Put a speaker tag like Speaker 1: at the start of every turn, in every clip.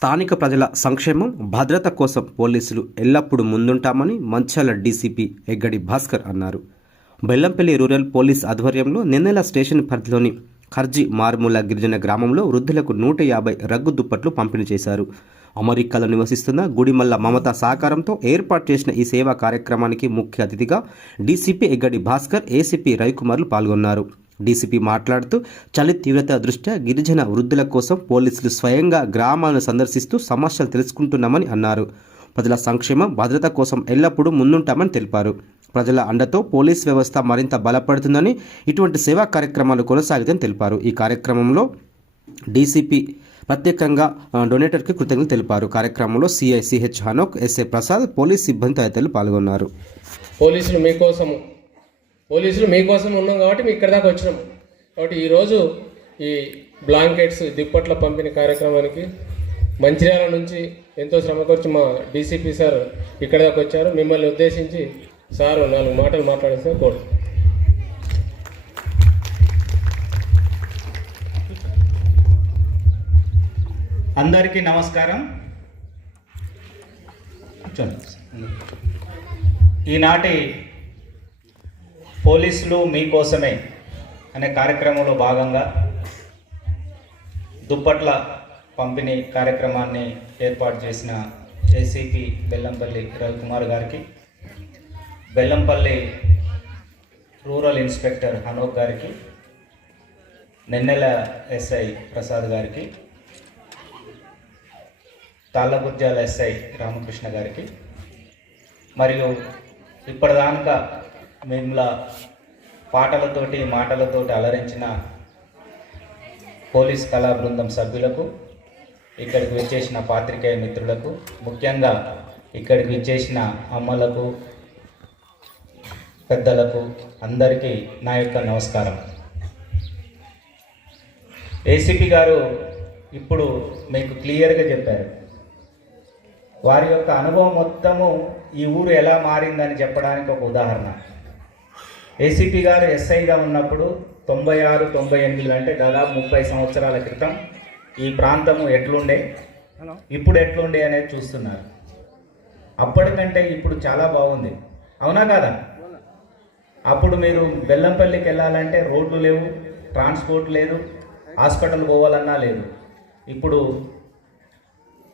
Speaker 1: స్థానిక ప్రజల సంక్షేమం భద్రత కోసం పోలీసులు ఎల్లప్పుడూ ముందుంటామని మంచాల డీసీపీ ఎగ్గడి భాస్కర్ అన్నారు. బెల్లంపల్లి రూరల్ పోలీస్ ఆధ్వర్యంలో నిన్నెల స్టేషన్ పరిధిలోని ఖర్జీ మార్ముల గిరిజన గ్రామంలో వృద్ధులకు నూట యాభై రగ్గు దుప్పట్లు పంపిణీ చేశారు. అమెరికాలో నివసిస్తున్న గుడిమల్ల మమత సహకారంతో ఏర్పాటు చేసిన ఈ సేవా కార్యక్రమానికి ముఖ్య అతిథిగా డీసీపీ ఎగ్గడి భాస్కర్ ఏసీపీ రవికుమార్లు పాల్గొన్నారు. డీసీపీ మాట్లాడుతూ చలి తీవ్రత దృష్ట్యా గిరిజన వృద్ధుల కోసం పోలీసులు స్వయంగా గ్రామాలను సందర్శిస్తూ సమస్యలు తెలుసుకుంటున్నామని అన్నారు. ప్రజల సంక్షేమం భద్రత కోసం ఎల్లప్పుడూ ముందుంటామని తెలిపారు. ప్రజల అండతో పోలీస్ వ్యవస్థ మరింత బలపడుతుందని ఇటువంటి సేవా కార్యక్రమాలు కొనసాగుతాయని తెలిపారు. ఈ కార్యక్రమంలో డీసీపీ ప్రత్యేకంగా డొనేటర్కి కృతజ్ఞతలు తెలిపారు. కార్యక్రమంలో CI CH Hanok SA Prasad police సిబ్బంది తదితరులు పాల్గొన్నారు.
Speaker 2: పోలీసులు మీకోసం పోలీసులు మీకోసం ఉన్నాం కాబట్టి మీ ఇక్కడ దాకా వచ్చినాం. కాబట్టి ఈరోజు ఈ బ్లాంకెట్స్ దిప్పట్ల పంపిణీ కార్యక్రమానికి మంచిర్యాల నుంచి ఎంతో శ్రమకొచ్చి మా డీసీపీ సార్ ఇక్కడ దాకా వచ్చారు. మిమ్మల్ని ఉద్దేశించి సార్ నాలుగు మాటలు మాట్లాడేస్తే కోరు
Speaker 3: అందరికీ నమస్కారం. ఈనాటి పోలీసులు మీకోసమే అనే కార్యక్రమంలో భాగంగా దుప్పట్ల పంపిణీ కార్యక్రమాన్ని ఏర్పాటు చేసిన ఏసీపీ బెల్లంపల్లి రవికుమార్ గారికి బెల్లంపల్లి రూరల్ ఇన్స్పెక్టర్ హనోక్ గారికి నెన్నెల ఎస్ఐ ప్రసాద్ గారికి తాళ్ళగుర్జాల ఎస్ఐ రామకృష్ణ గారికి మరియు ఇప్పటిదాకా మిమ్మల పాటలతోటి మాటలతోటి అలరించిన పోలీస్ కళా బృందం సభ్యులకు ఇక్కడికి వచ్చేసిన పాత్రికేయ మిత్రులకు ముఖ్యంగా ఇక్కడికి విచ్చేసిన అమ్మలకు పెద్దలకు అందరికీ నా యొక్క నమస్కారం. ఏసీపీ గారు ఇప్పుడు మీకు క్లియర్గా చెప్పారు. వారి యొక్క అనుభవం మొత్తము ఈ ఊరు ఎలా మారిందని చెప్పడానికి ఒక ఉదాహరణ. ఏసీపీ గారు ఎస్ఐగా ఉన్నప్పుడు తొంభై ఆరు తొంభై ఎనిమిది అంటే దాదాపు ముప్పై సంవత్సరాల క్రితం ఈ ప్రాంతము ఎట్లుండే? ఇప్పుడు ఎట్లుండే అనేది చూస్తున్నారు. అప్పటికంటే ఇప్పుడు చాలా బాగుంది. అవునా కాదా? అప్పుడు మీరు బెల్లంపల్లికి వెళ్ళాలంటే రోడ్లు లేవు ట్రాన్స్పోర్ట్ లేదు హాస్పిటల్ పోవాలన్నా లేదు. ఇప్పుడు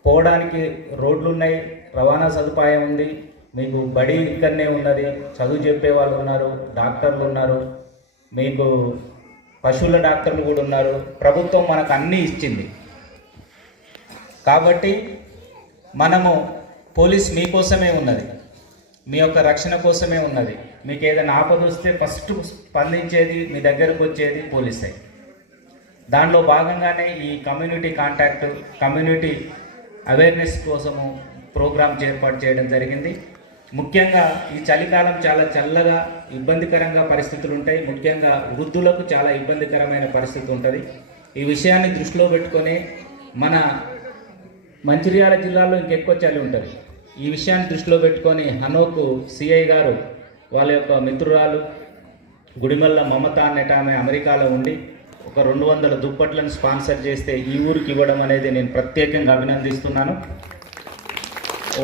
Speaker 3: పోవడానికి రోడ్లు ఉన్నాయి రవాణా సదుపాయం ఉంది మీకు బడి ఇక్కడనే ఉన్నది చదువు చెప్పే వాళ్ళు ఉన్నారు డాక్టర్లు ఉన్నారు మీకు పశువుల డాక్టర్లు కూడా ఉన్నారు. ప్రభుత్వం మనకు అన్నీ ఇచ్చింది. కాబట్టి మనము పోలీస్ మీకోసమే ఉన్నది. మీ యొక్క రక్షణ కోసమే ఉన్నది. మీకు ఏదైనా ఆపద వస్తే ఫస్ట్ స్పందించేది మీ దగ్గరకు వచ్చేది పోలీసే. దానిలో భాగంగానే ఈ కమ్యూనిటీ కాంటాక్ట్ కమ్యూనిటీ అవేర్నెస్ కోసము ప్రోగ్రామ్ ఏర్పాటు చేయడం జరిగింది. ముఖ్యంగా ఈ చలికాలం చాలా చల్లగా ఇబ్బందికరంగా పరిస్థితులు ఉంటాయి. ముఖ్యంగా వృద్ధులకు చాలా ఇబ్బందికరమైన పరిస్థితి ఉంటుంది. ఈ విషయాన్ని దృష్టిలో పెట్టుకొని మన మంచిర్యాల జిల్లాలో ఇంకెక్కువ చలి ఉంటుంది. ఈ విషయాన్ని దృష్టిలో పెట్టుకొని హనోకు సిఐ గారు వాళ్ళ యొక్క మిత్రురాలు గుడిమల్ల మమత అనేట ఆమె అమెరికాలో ఉండి ఒక రెండు వందల దుప్పట్లను స్పాన్సర్ చేస్తే ఈ ఊరికి ఇవ్వడం అనేది నేను ప్రత్యేకంగా అభినందిస్తున్నాను.